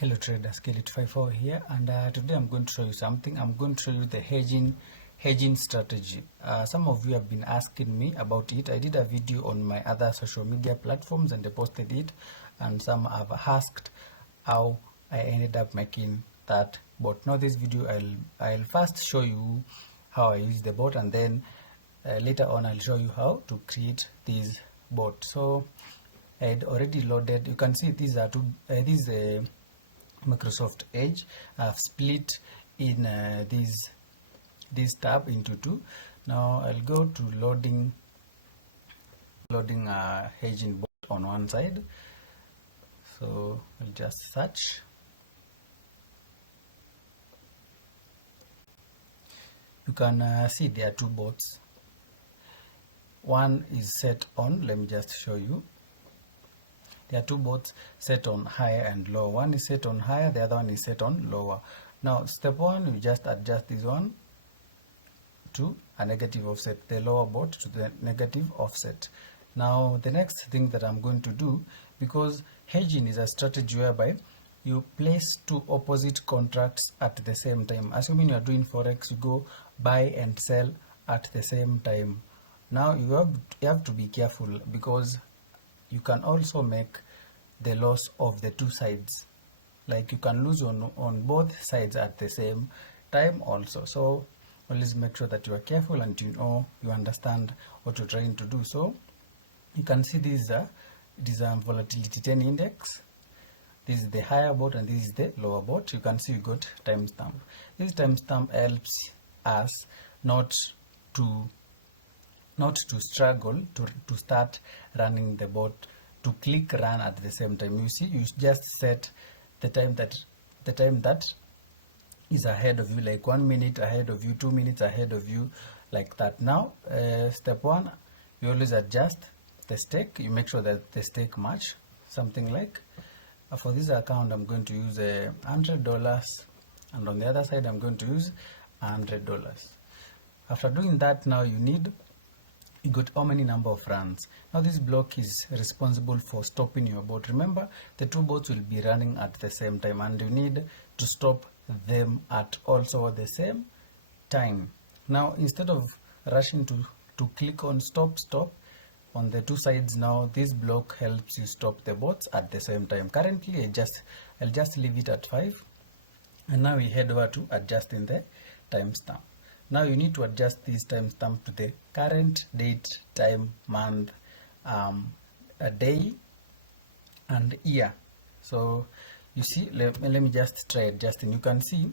Hello traders, Kelly254 here, and today I'm going to show you something. I'm going to show you the hedging strategy. Some of you have been asking me about it. I did a video on my other social media platforms and I posted it, and some have asked how I ended up making that bot. Now this video I'll first show you how I use the bot, and then later on I'll show you how to create this bot. So I had already loaded. You can see these are Microsoft Edge. I've split in this tab into two. Now I'll go to loading hedging bot on one side. So I'll just search. You can see there are two bots. One is set on, let me just show you. There are two bots set on higher and lower. One is set on higher, the other one is set on lower. Now step one, you just adjust this one to a negative offset, the lower bot to the negative offset. Now the next thing that I'm going to do, because hedging is a strategy whereby you place two opposite contracts at the same time. Assuming you are doing forex, you go buy and sell at the same time. Now you have to be careful, because you can also make the loss of the two sides. Like you can lose on both sides at the same time also. So always make sure that you are careful and you understand what you're trying to do. So you can see this is a volatility 10 index. This is the higher bot and this is the lower bot. You can see you got timestamp. This timestamp helps us not to struggle to start running the bot, to click run at the same time. You see, you just set the time that is ahead of you, like 1 minute ahead of you, 2 minutes ahead of you, like that. Now step one, you always adjust the stake. You make sure that the stake match something like, for this account I'm going to use $100, and on the other side I'm going to use $100. After doing that, now you got how many number of runs. Now this block is responsible for stopping your bot. Remember, the two bots will be running at the same time, and you need to stop them at also the same time. Now instead of rushing to click on stop on the two sides, now this block helps you stop the bots at the same time. Currently I'll just leave it at 5, and now we head over to adjusting the timestamp. Now you need to adjust this timestamp to the current date, time, month, a day, and year. So you see, let me just try adjusting. You can see,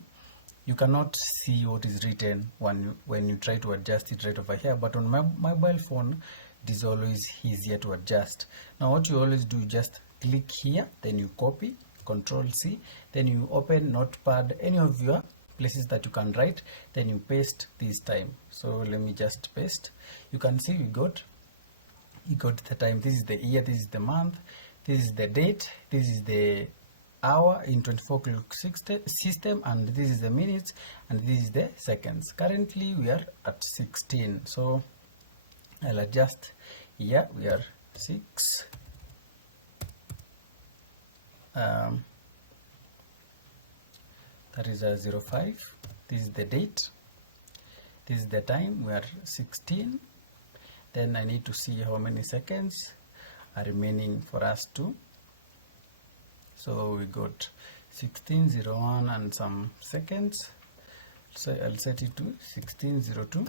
you cannot see what is written when you try to adjust it right over here, but on my mobile phone it is always easier to adjust. Now what you always do, just click here, then you copy, Control C, then you open Notepad, any of your places that you can write, then you paste this time. So let me just paste. You can see you got the time. This is the year, this is the month, this is the date, this is the hour in 24 clock system, and this is the minutes, and this is the seconds. Currently we are at 16, so I'll adjust here. We are 6. That is a 05. This is the date, this is the time. We are 16. Then I need to see how many seconds are remaining for us to. So we got 16:01 and some seconds. So I'll set it to 16:02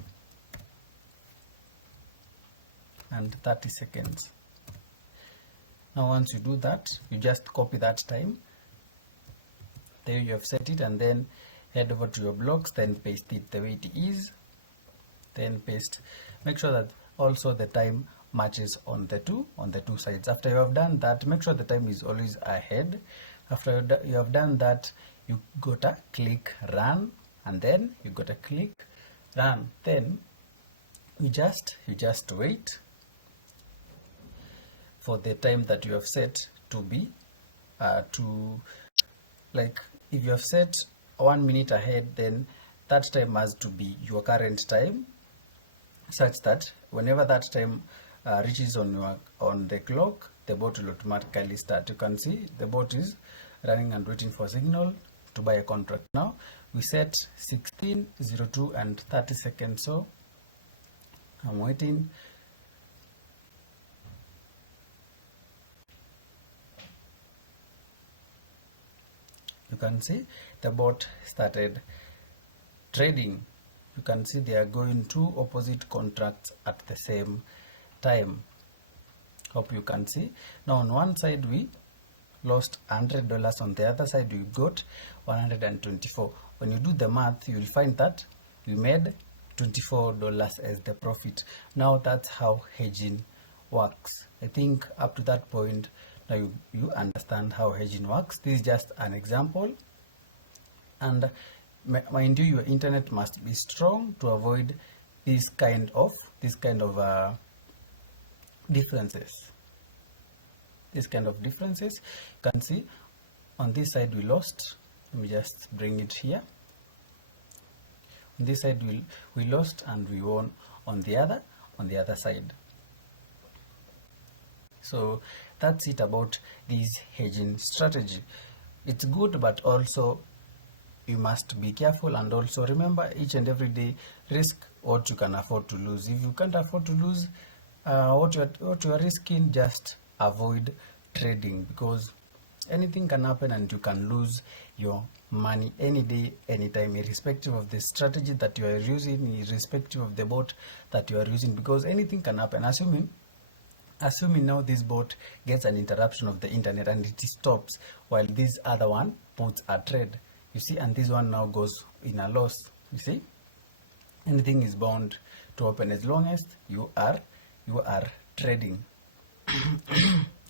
and 30 seconds. Now once you do that, you just copy that time. There you have set it, and then head over to your blocks, then paste it the way it is, then paste. Make sure that also the time matches on the two sides. After you have done that, make sure the time is always ahead. After you have done that, you gotta click run, and then you gotta click run. Then you just wait for the time that you have set to be like, if you have set 1 minute ahead, then that time has to be your current time, such that whenever that time reaches on the clock, the bot will automatically start. You can see the bot is running and waiting for a signal to buy a contract. Now we set 16, 02 and 30 seconds, so I'm waiting. You can see the bot started trading. You can see they are going two opposite contracts at the same time. Hope you can see. Now on one side we lost $100, on the other side we got 124. When you do the math, you will find that we made $24 as the profit. Now that's how hedging works. I think up to that point now you understand how hedging works. This is just an example, and mind you, your internet must be strong to avoid this kind of differences. You can see on this side we lost. Let me just bring it here. On this side we lost and we won on the other side. So that's it about this hedging strategy. It's good, but also you must be careful, and also remember each and every day, risk what you can afford to lose. If you can't afford to lose what you are risking, just avoid trading, because anything can happen and you can lose your money any day, anytime, irrespective of the strategy that you are using, irrespective of the bot that you are using, because anything can happen. Assuming now this bot gets an interruption of the internet and it stops while this other one puts a trade, you see, and this one now goes in a loss. You see, anything is bound to open as long as you are trading.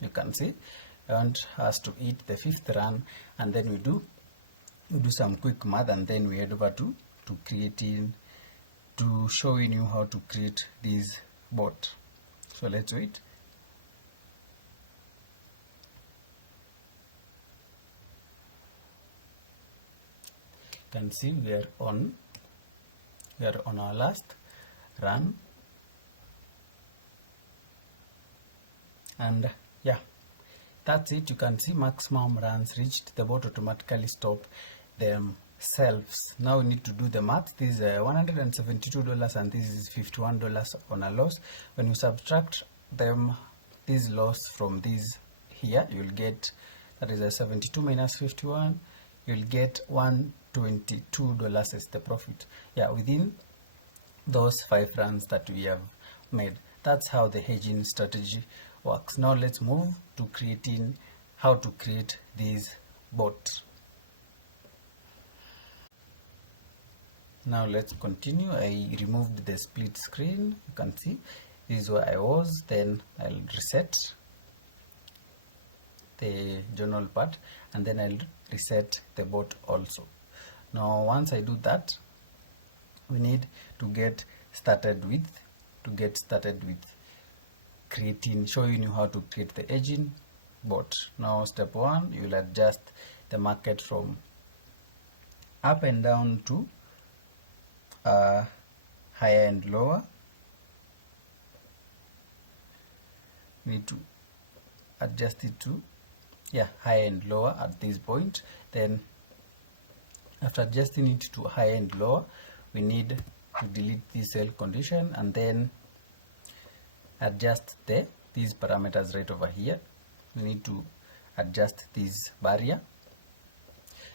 You can see, and has to eat the fifth run, and then we do some quick math, and then we head over to showing you how to create this bot. So let's wait. You can see we are on our last run, and yeah, that's it. You can see maximum runs reached. The bot automatically stop themselves. Now we need to do the math. This is $172 and this is $51 on a loss. When you subtract them, this loss from this here, you'll get, that is a 72 minus 51, you'll get $122 as the profit. Yeah, within those 5 runs that we have made. That's how the hedging strategy works. Now let's move to creating how to create this bot. Now let's continue. I removed the split screen. You can see this is where I was. Then I'll reset the journal part, and then I'll reset the bot also. Now once I do that, we need to get started with showing you how to create the hedging bot. Now step 1, you will adjust the market from up and down to higher and lower. Need to adjust it to high and lower at this point. Then after adjusting it to high and lower, we need to delete this sell condition and then adjust these parameters right over here. We need to adjust this barrier.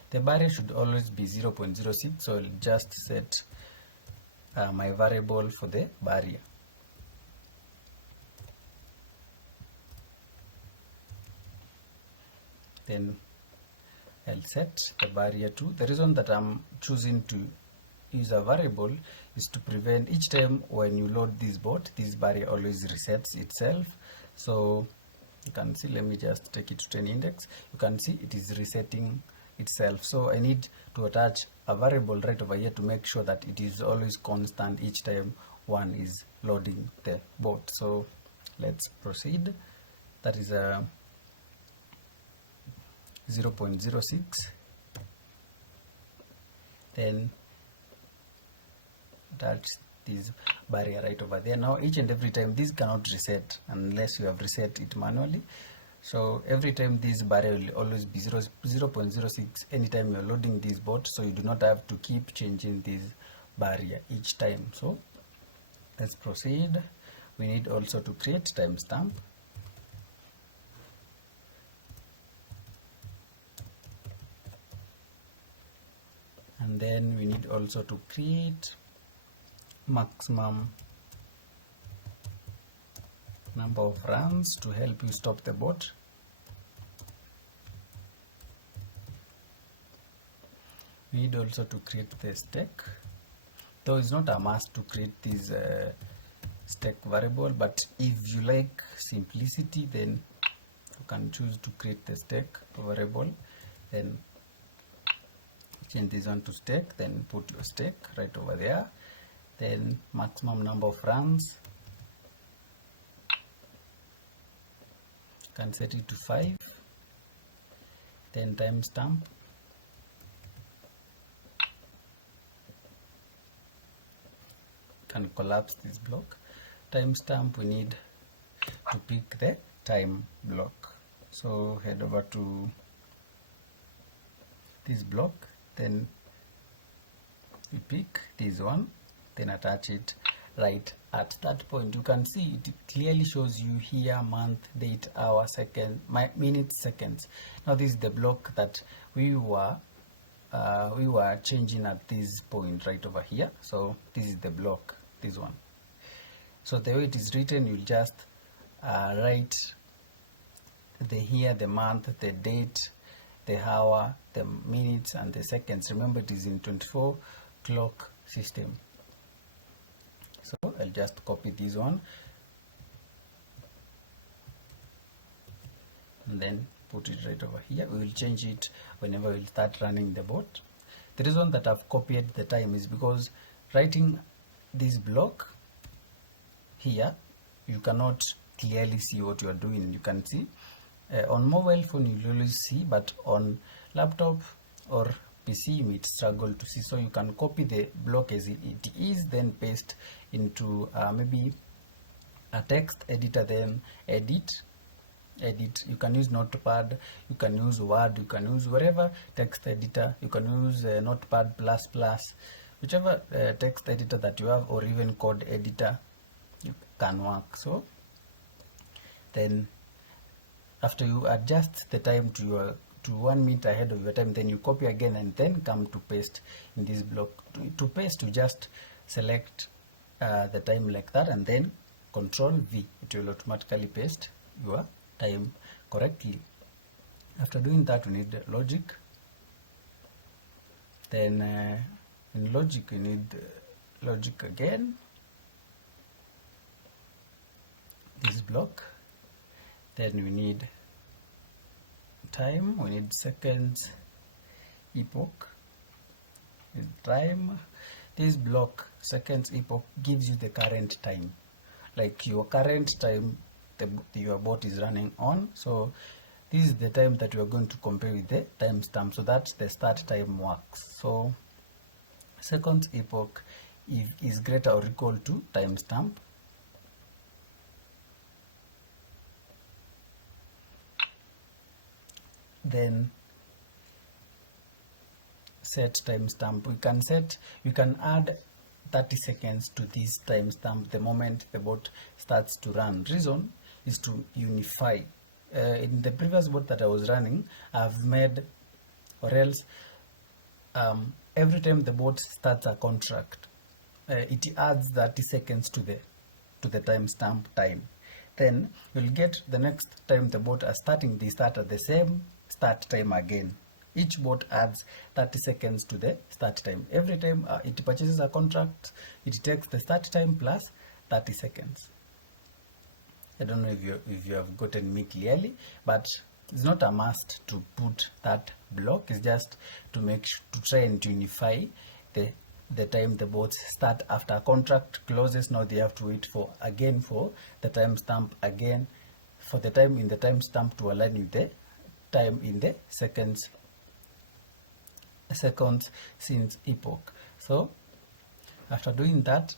The barrier should always be 0.06, so I'll just set my variable for the barrier. Then I'll set the barrier to, the reason that I'm choosing to use a variable is to prevent each time when you load this bot, this barrier always resets itself. So you can see, let me just take it to 10 index. You can see it is resetting itself. So I need to attach a variable right over here to make sure that it is always constant each time one is loading the bot. So let's proceed. That is a 0.06. Then attach this barrier right over there. Now each and every time, this cannot reset unless you have reset it manually. So every time this barrier will always be 0.06 anytime you're loading this bot, so you do not have to keep changing this barrier each time. So let's proceed. We need also to create timestamp. And then we need also to create maximum number of runs to help you stop the bot. We need also to create the stake, though it's not a must to create this stake variable, but if you like simplicity, then you can choose to create the stake variable, then change this one to stake, then put your stake right over there, then maximum number of runs, can set it to 5, then timestamp, can collapse this block. Timestamp, we need to pick the time block, so head over to this block, then we pick this one, then attach it right at that point. You can see it clearly shows you here month, date, hour, second, minutes, seconds. Now this is the block that we were changing at this point right over here. So this is the block, this one. So the way it is written, you'll just write the month, the date, the hour, the minutes, and the seconds. Remember, it is in 24 clock system. So I'll just copy this one and then put it right over here. We will change it whenever we'll start running the bot. The reason that I've copied the time is because writing this block here, you cannot clearly see what you are doing. You can see on mobile phone you'll always see, but on laptop or PC you might struggle to see. So you can copy the block as it is, then paste into maybe a text editor, then edit. You can use Notepad, you can use Word, you can use whatever text editor. You can use Notepad++, whichever text editor that you have, or even code editor, you can work. So then after you adjust the time to 1 minute ahead of your time, then you copy again and then come to paste in this block. To paste, you just select the time like that and then Control V. It will automatically paste your time correctly. After doing that, we need logic. Then in logic, we need logic again, this block. Then we need time, we need seconds, epoch, time. This block, seconds, epoch, gives you the current time, like your current time your bot is running on. So this is the time that we are going to compare with the timestamp, so that the start time works. So seconds, epoch is greater or equal to timestamp. Then set timestamp. We can add 30 seconds to this timestamp the moment the bot starts to run. Reason is to unify. In the previous bot that I was running, I've made, or else every time the bot starts a contract, it adds 30 seconds to the timestamp time. Then you'll get the next time the bot are starting, they start at the same start time again. Each bot adds 30 seconds to the start time. Every time it purchases a contract, it takes the start time plus 30 seconds. I don't know if you have gotten me clearly, but it's not a must to put that block. It's just to try and unify the time the bots start after a contract closes. Now they have to wait for the timestamp again, for the time in the timestamp to align with the time in the seconds since epoch. So after doing that,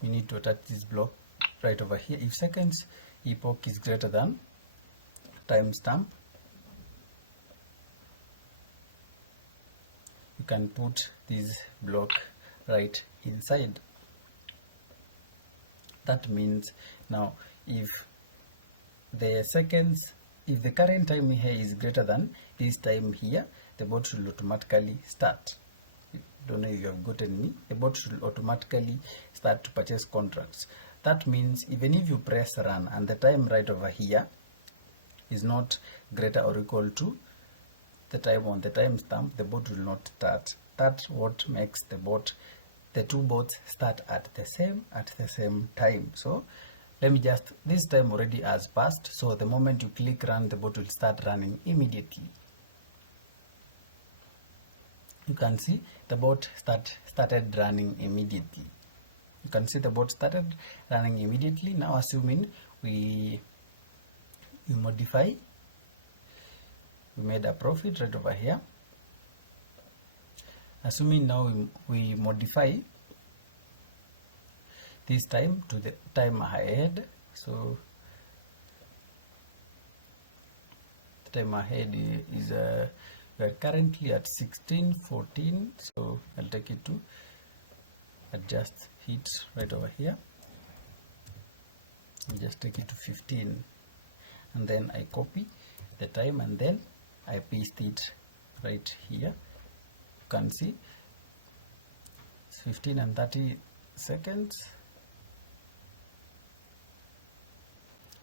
we need to attach this block right over here. If seconds epoch is greater than timestamp, you can put this block right inside. That means now if the current time here is greater than this time here, the bot should automatically start. Don't know if you have gotten me. The bot should automatically start to purchase contracts. That means even if you press run and the time right over here is not greater or equal to the time on the timestamp, the bot will not start. That's what makes the two bots start at the same time. So let me just, this time already has passed, so the moment you click run, the bot will start running immediately. You can see the bot started running immediately. You can see the bot started running immediately. Now assuming we modify, we made a profit right over here. Assuming now we modify this time to the time ahead. So the time ahead is we are currently at 16:14, so I'll take it to adjust heat right over here. I'll just take it to 15, and then I copy the time and then I paste it right here. You can see it's 15 and 30 seconds.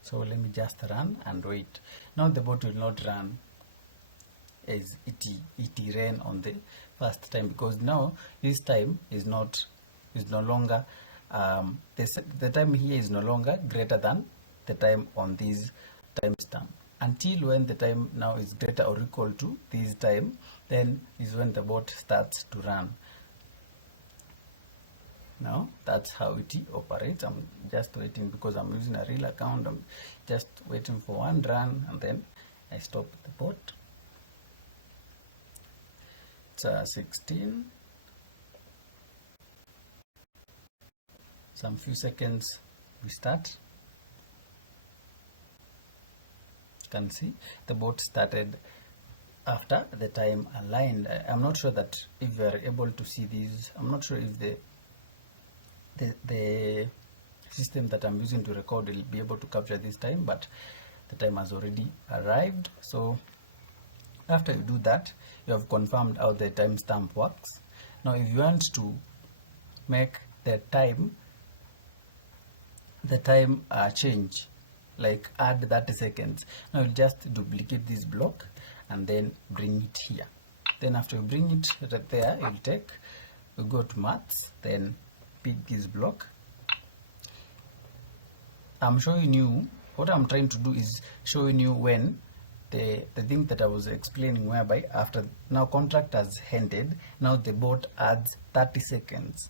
So let me just run and wait. Now the bot will not run as it ran on the first time, because now this time is no longer the time here is no longer greater than the time on this timestamp. Until when the time now is greater or equal to this time, then is when the bot starts to run. Now that's how it operates. I'm just waiting because I'm using a real account. I'm just waiting for one run and then I stop the bot. It's 16. Some few seconds we start. You can see the bot started after the time aligned. I'm not sure that if you are able to see these. I'm not sure if the system that I'm using to record will be able to capture this time, but the time has already arrived. So after you do that, you have confirmed how the timestamp works. Now if you want to make the time change, like add 30 seconds, now you just duplicate this block and then bring it here. Then after you bring it right there, you go to maths, then pick this block. I'm showing you what I'm trying to do is showing you when the thing that I was explaining, whereby after now contract has ended, now the bot adds 30 seconds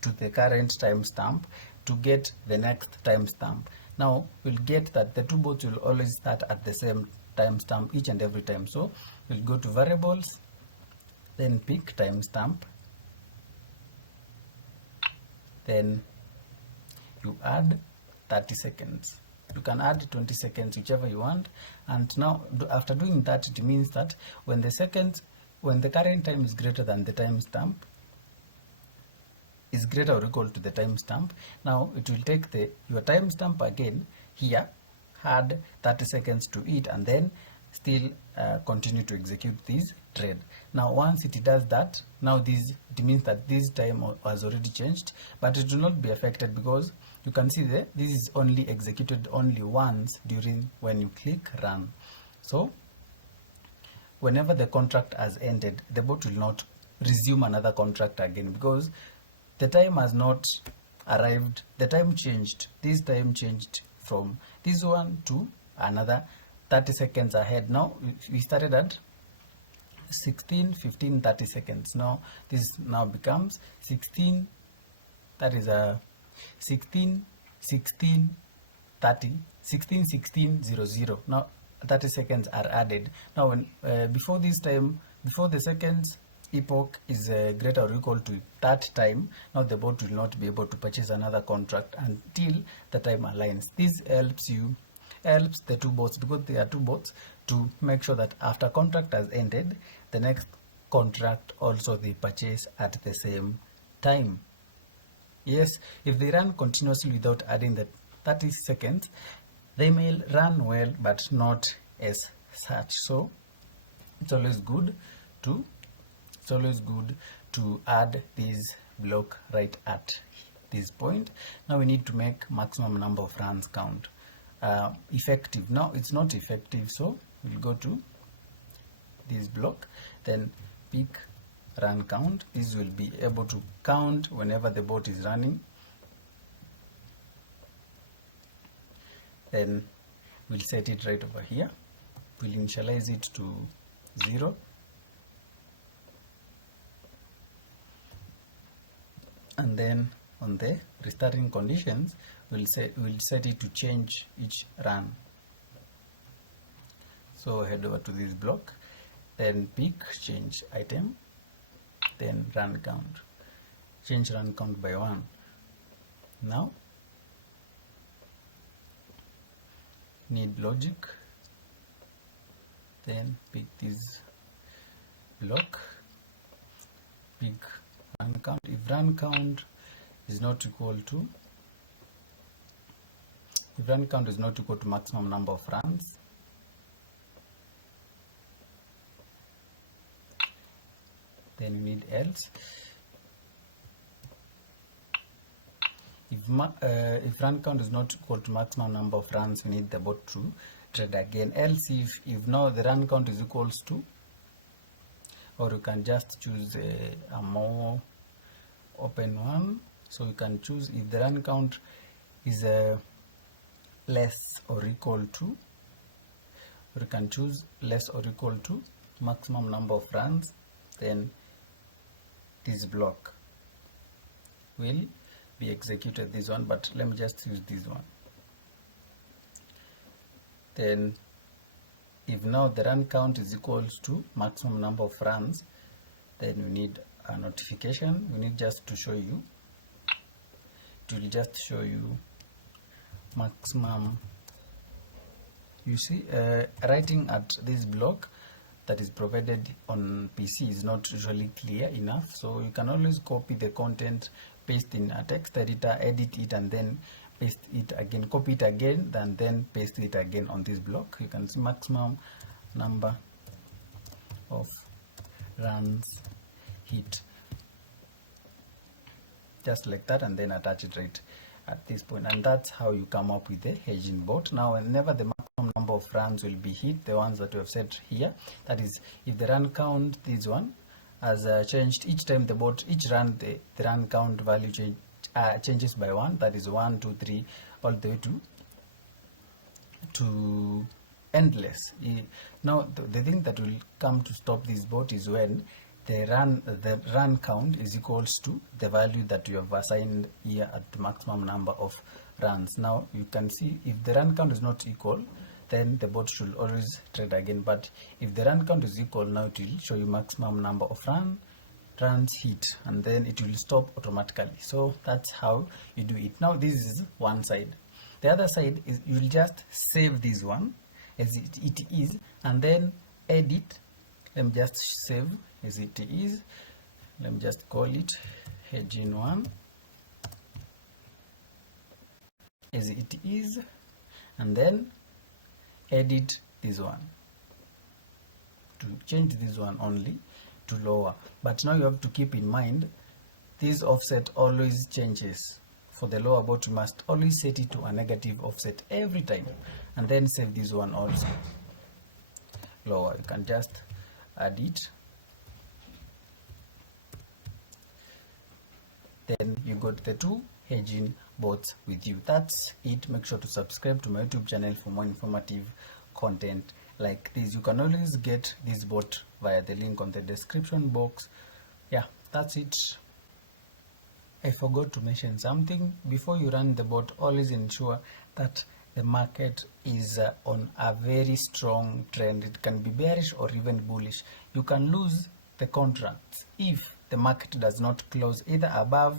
to the current timestamp to get the next timestamp. Now we'll get that the two bots will always start at the same timestamp each and every time. So we'll go to variables, then pick timestamp, then you add 30 seconds. You can add 20 seconds, whichever you want. And now after doing that, it means that when the current time is greater than the timestamp, is greater or equal to the timestamp, now it will take your timestamp again here, add 30 seconds to it, and then still continue to execute this trade. Now once it does that, now it means that this time has already changed, but it will not be affected because you can see that this is only executed only once during when you click run. So whenever the contract has ended, the bot will not resume another contract again because the time has not arrived. The time changed. This time changed from this one to another 30 seconds ahead. Now we started at 16, 15, 30 seconds. Now this now becomes 16. That is 16, 16, 30, 16, 16, 00. Now 30 seconds are added. Now when before this time, before the seconds epoch is greater or equal to that time, now the bot will not be able to purchase another contract until the time aligns. This helps the two bots, because there are two bots, to make sure that after contract has ended, the next contract also they purchase at the same time. Yes, if they run continuously without adding the 30 seconds, they may run well but not as such. So it's always good to add this block right at this point. Now we need to make maximum number of runs count effective. Now it's not effective, so we'll go to this block, then pick run count. This will be able to count whenever the bot is running. Then we'll set it right over here. We'll initialize it to 0. And then on the restarting conditions, we'll set it to change each run. So head over to this block, then pick change item, then run count. Change run count by 1. Now need logic, then pick this block, pick run count. If run count is not equal to maximum number of runs, then you need else. If run count is not equal to maximum number of runs, we need the bot to trade again. Else, if now the run count is equals to, or you can just choose a more open one. So you can choose if the run count is less or equal to, or you can choose less or equal to maximum number of runs, then this block will be executed, this one, but let me just use this one. Then if now the run count is equals to maximum number of runs, then we need a notification. We need just to show you, it will just show you maximum. You see, writing at this block that is provided on PC is not usually clear enough, so you can always copy the content, paste in a text editor, edit it, and then paste it again, copy it again, and then paste it again on this block. You can see maximum number of runs hit, just like that, and then attach it right at this point. And that's how you come up with the hedging bot. Now whenever the maximum number of runs will be hit, the ones that we have set here, that is if the run count, this one has changed each time the bot, each run the run count value changes by 1, that is 1, 2, 3, all the way to endless. Now the thing that will come to stop this bot is when the run count is equals to the value that you have assigned here at the maximum number of runs. Now you can see if the run count is not equal, then the bot should always trade again. But if the run count is equal, now it will show you maximum number of runs hit, and then it will stop automatically. So that's how you do it. Now this is one side. The other side is you will just save this one as it is, and then edit. Let me just save as it is. Let me just call it hedging 1 as it is, and then edit this one to change this one only to lower. But now you have to keep in mind this offset always changes. For the lower bot, you must always set it to a negative offset every time, and then save this one also lower. You can just add it, then you got the two hedging bots with you. That's it. Make sure to subscribe to my YouTube channel for more informative content like this. You can always get this bot via the link on the description box. Yeah, that's it. I forgot to mention something. Before you run the bot, always ensure that the market is on a very strong trend. It can be bearish or even bullish. You can lose the contracts if the market does not close either above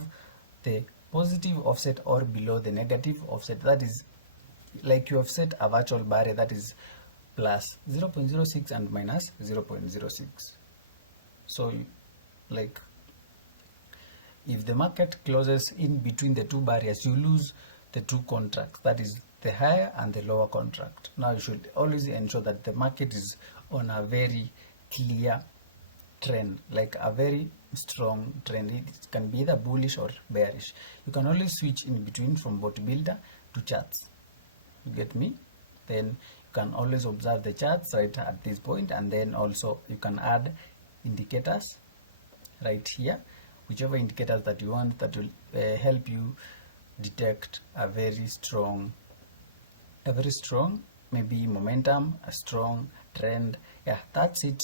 the positive offset or below the negative offset. That is, like you have set a virtual barrier that is plus 0.06 and minus 0.06. So like if the market closes in between the two barriers, you lose the two contracts, that is the higher and the lower contract. Now you should always ensure that the market is on a very clear trend, like a very strong trend. It can be either bullish or bearish. You can always switch in between from bot builder to charts. You get me? Then you can always observe the charts right at this point, and then also you can add indicators right here, whichever indicators that you want, that will help you detect a very strong maybe momentum, a strong trend. Yeah, that's it